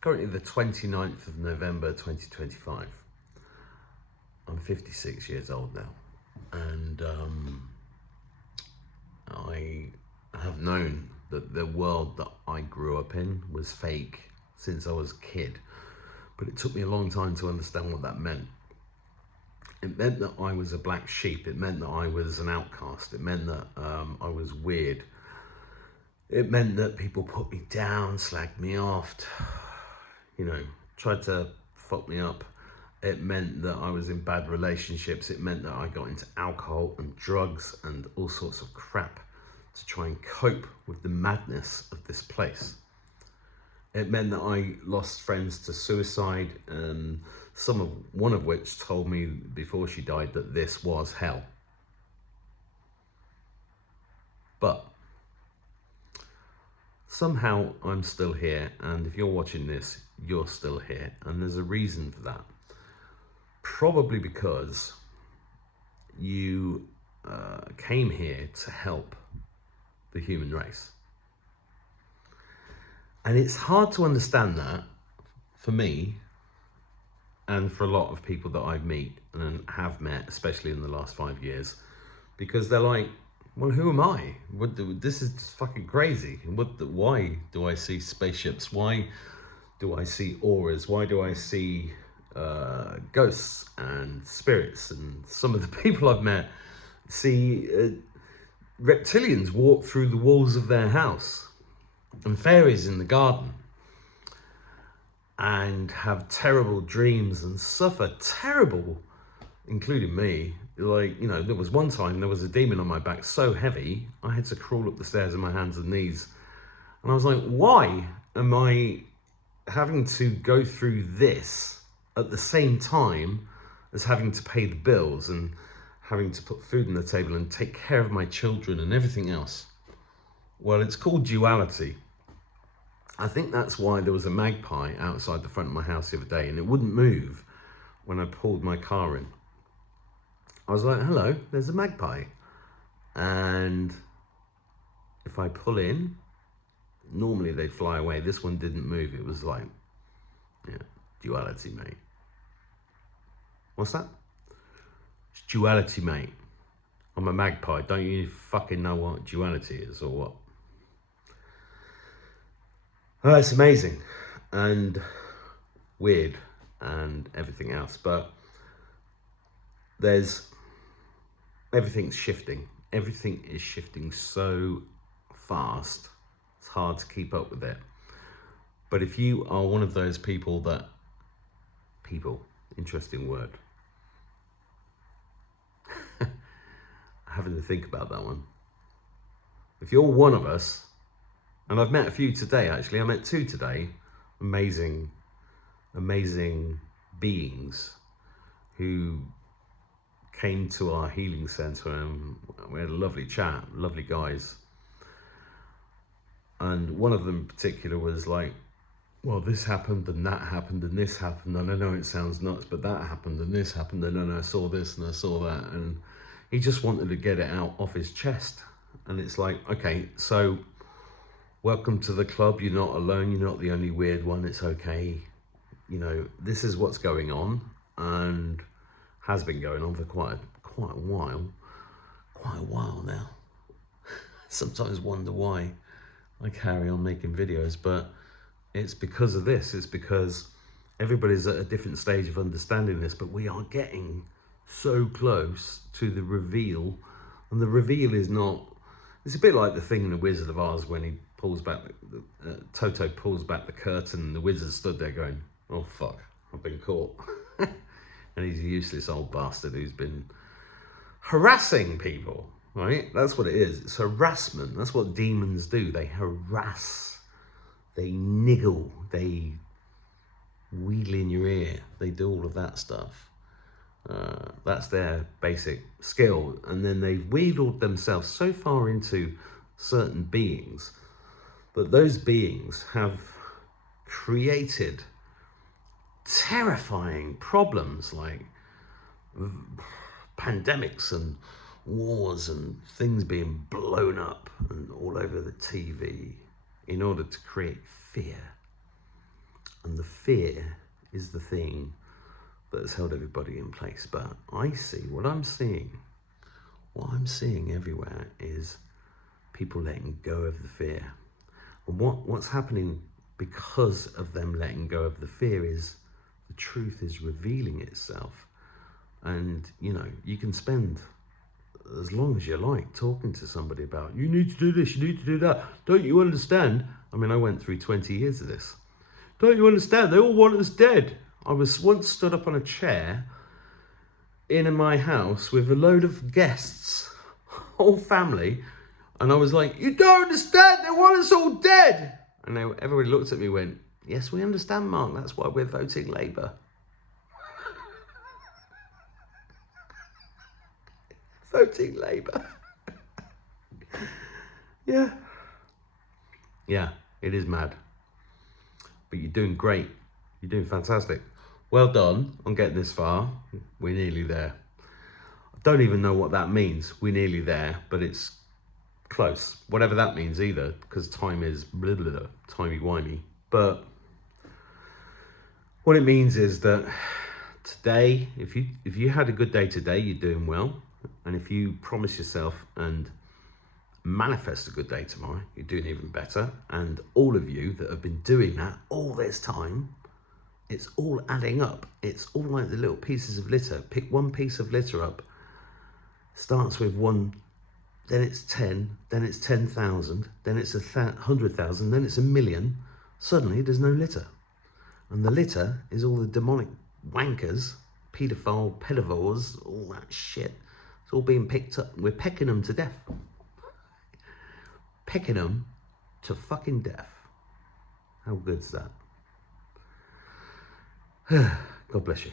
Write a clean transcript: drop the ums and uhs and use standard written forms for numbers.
Currently the 29th of November 2025. I'm 56 years old now, and I have known that the world that I grew up in was fake since I was a kid, but it took me a long time to understand what that meant. It meant that I was a black sheep. It meant that I was an outcast. It meant that I was weird. It meant that people put me down, slagged me off, tried to fuck me up. It meant that I was in bad relationships. It meant that I got into alcohol and drugs and all sorts of crap to try and cope with the madness of this place. It meant that I lost friends to suicide, and one of which told me before she died that this was hell. But somehow I'm still here, and if you're watching this, you're still here, and there's a reason for that. Probably because you came here to help the human race. And it's hard to understand that for me, and for a lot of people that I meet and have met, especially in the last 5 years, because they're like, well, who am I? This is just fucking crazy. Why do I see spaceships? Why do I see auras? Why do I see ghosts and spirits? And some of the people I've met see reptilians walk through the walls of their house, and fairies in the garden, and have terrible dreams and suffer terrible, including me. Like, there was one time there was a demon on my back so heavy I had to crawl up the stairs on my hands and knees, and I was like, why am I having to go through this at the same time as having to pay the bills and having to put food on the table and take care of my children and everything else? Well, it's called duality. I think that's why there was a magpie outside the front of my house the other day, and it wouldn't move when I pulled my car in. I was like, hello, there's a magpie. And if I pull in, normally they'd fly away. This one didn't move. It was like, yeah, duality, mate. What's that? It's duality, mate. I'm a magpie. Don't you fucking know what duality is or what? It's amazing and weird and everything else, but everything's shifting. Everything is shifting so fast, it's hard to keep up with it. But if you are one of those people, interesting word, having to think about that one. If you're one of us, and I've met a few today, actually. I met 2 today. Amazing beings who came to our healing center, and we had a lovely chat, lovely guys. And one of them in particular was like, well, this happened and that happened and this happened, and I know it sounds nuts, but that happened and this happened, and then I saw this and I saw that, and he just wanted to get it out off his chest. And it's like, okay, so welcome to the club. You're not alone. You're not the only weird one. It's okay. This is what's going on, and has been going on for quite a while now. Sometimes wonder why I carry on making videos, but it's because of this. It's because everybody's at a different stage of understanding this, but we are getting so close to the reveal, and the reveal is not. It's a bit like the thing in The Wizard of Oz when he pulls back, Toto pulls back the curtain, and the wizard stood there going, oh fuck, I've been caught. And he's a useless old bastard who's been harassing people, right? That's what it is. It's harassment. That's what demons do. They harass, they niggle, they wheedle in your ear. They do all of that stuff. That's their basic skill. And then they've wheedled themselves so far into certain beings that those beings have created terrifying problems like pandemics and wars and things being blown up and all over the TV in order to create fear. And the fear is the thing that has held everybody in place. But what I'm seeing everywhere is people letting go of the fear. And what's happening because of them letting go of the fear is the truth is revealing itself. And, you know, you can spend as long as you like talking to somebody about, you need to do this, you need to do that. Don't you understand? I mean, I went through 20 years of this. Don't you understand? They all want us dead. I was once stood up on a chair in my house with a load of guests, whole family, and I was like, you don't understand, they want us all dead. And everybody looked at me and went, yes, we understand, Mark, that's why we're voting Labour. Voting Labour. Yeah. Yeah, it is mad. But you're doing great. You're doing fantastic. Well done on getting this far. We're nearly there. I don't even know what that means. We're nearly there, but it's close. Whatever that means either, because time is blah, blah, blah, timey-wimey. But what it means is that today, if you had a good day today, you're doing well. And if you promise yourself and manifest a good day tomorrow, you're doing even better. And all of you that have been doing that all this time, it's all adding up. It's all like the little pieces of litter. Pick one piece of litter up. Starts with 1, then it's 10, then it's 10,000, then it's 100,000, then it's 1,000,000. Suddenly there's no litter. And the litter is all the demonic wankers, pedophiles, all that shit. It's all being picked up. We're pecking them to death. Pecking them to fucking death. How good's that? God bless you.